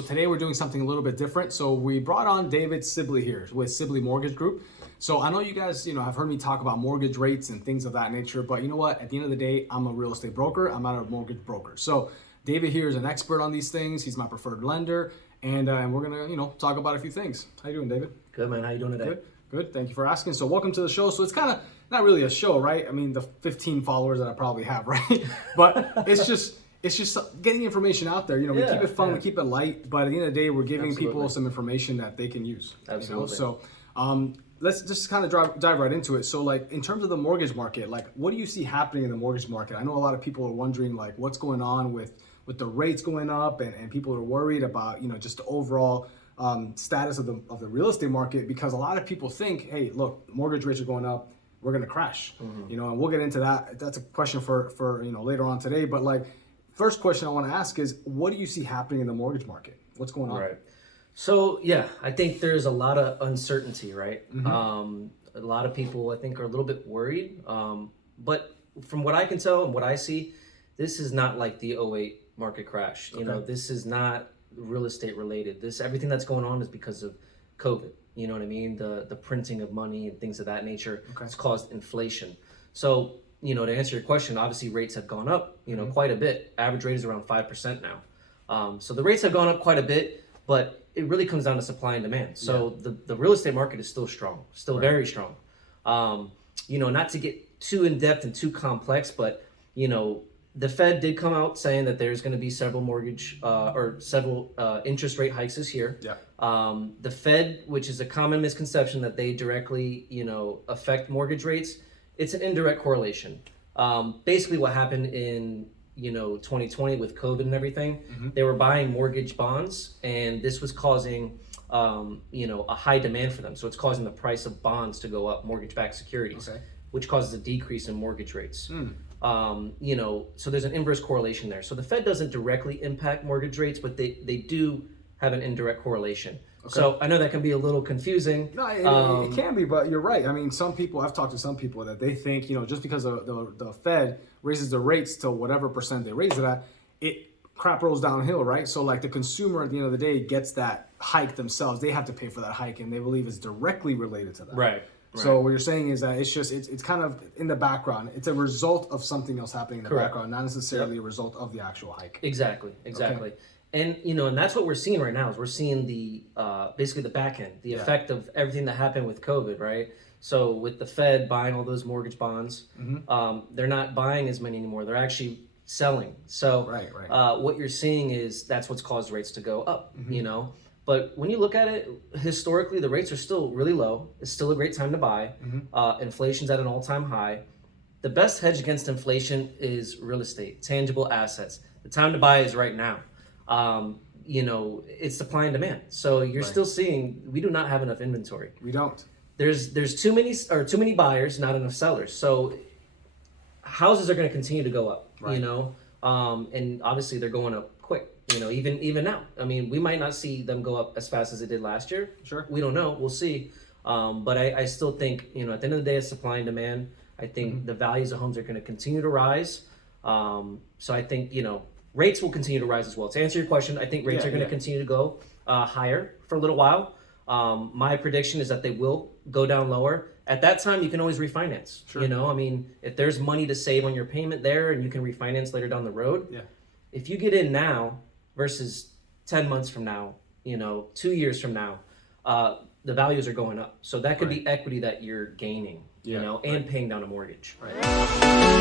So today we're doing something a little bit different. So we brought on David Sibley here with Sibley Mortgage Group. So I know you guys, have heard me talk about mortgage rates and things of that nature, but you know what? At the end of the day, I'm a real estate broker. I'm not a mortgage broker. So David here is an expert on these things. He's my preferred lender, and we're gonna, talk about a few things. How you doing, David? Good, man. How you doing today? Good. Thank you for asking. So welcome to the show. So it's kind of not really a show, right? I mean, the 15 followers that I probably have, right? But it's just getting information out there. We keep it fun, we keep it light, but at the end of the day, we're giving people some information that they can use. Absolutely. So let's just kind of dive right into it. So like in terms of the mortgage market, like what do you see happening in the mortgage market? I know a lot of people are wondering like what's going on with the rates going up, and people are worried about just the overall status of the real estate market, because a lot of people think, hey, look, mortgage rates are going up, we're going to crash. And we'll get into that. That's a question for later on today. But like, first question I want to ask is, what do you see happening in the mortgage market? What's going on? Right. So yeah, I think there's a lot of uncertainty, right? A lot of people I think are a little bit worried. But from what I can tell and what I see, this is not like the '08 market crash. This is not real estate related. Everything that's going on is because of COVID. You know what I mean? The printing of money and things of that nature has caused inflation. So, to answer your question, obviously rates have gone up, quite a bit. Average rate is around 5% now. So the rates have gone up quite a bit, but it really comes down to supply and demand. So the real estate market is still strong, very strong. Not to get too in depth and too complex, but the Fed did come out saying that there's going to be several interest rate hikes this year. The Fed, which is a common misconception that they directly, affect mortgage rates, it's an indirect correlation. Basically, what happened in 2020 with COVID and everything, they were buying mortgage bonds, and this was causing a high demand for them. So it's causing the price of bonds to go up, mortgage-backed securities, which causes a decrease in mortgage rates. So there's an inverse correlation there. So the Fed doesn't directly impact mortgage rates, but they do have an indirect correlation. So I know that can be a little confusing. No, it can be, but you're right. I mean, I've talked to some people that they think, just because the Fed raises the rates to whatever percent they raise it at, crap rolls downhill, right? So like the consumer at the end of the day gets that hike themselves. They have to pay for that hike, and they believe it's directly related to that. Right. So what you're saying is that it's kind of in the background. It's a result of something else happening in the background, not necessarily a result of the actual hike. Exactly. Okay. And and that's what we're seeing right now. Is we're seeing the basically the back end, the effect of everything that happened with COVID, right? So with the Fed buying all those mortgage bonds, they're not buying as many anymore. They're actually selling. So what you're seeing is that's what's caused rates to go up. But when you look at it, historically, the rates are still really low. It's still a great time to buy. Inflation's at an all-time high. The best hedge against inflation is real estate, tangible assets. The time to buy is right now. It's supply and demand. So you're still seeing, we do not have enough inventory. We don't. There's too many buyers, not enough sellers. So houses are going to continue to go up, and obviously they're going up quick. Even now. I mean, we might not see them go up as fast as it did last year. Sure. We don't know. We'll see. But I still think, at the end of the day, it's supply and demand. I think the values of homes are going to continue to rise. So I think, rates will continue to rise as well. To answer your question, I think rates are going to continue to go higher for a little while. My prediction is that they will go down lower. At that time, you can always refinance. Sure. If there's money to save on your payment there and you can refinance later down the road, if you get in now versus 10 months from now, 2 years from now, the values are going up. So that could be equity that you're gaining, and paying down a mortgage. Right.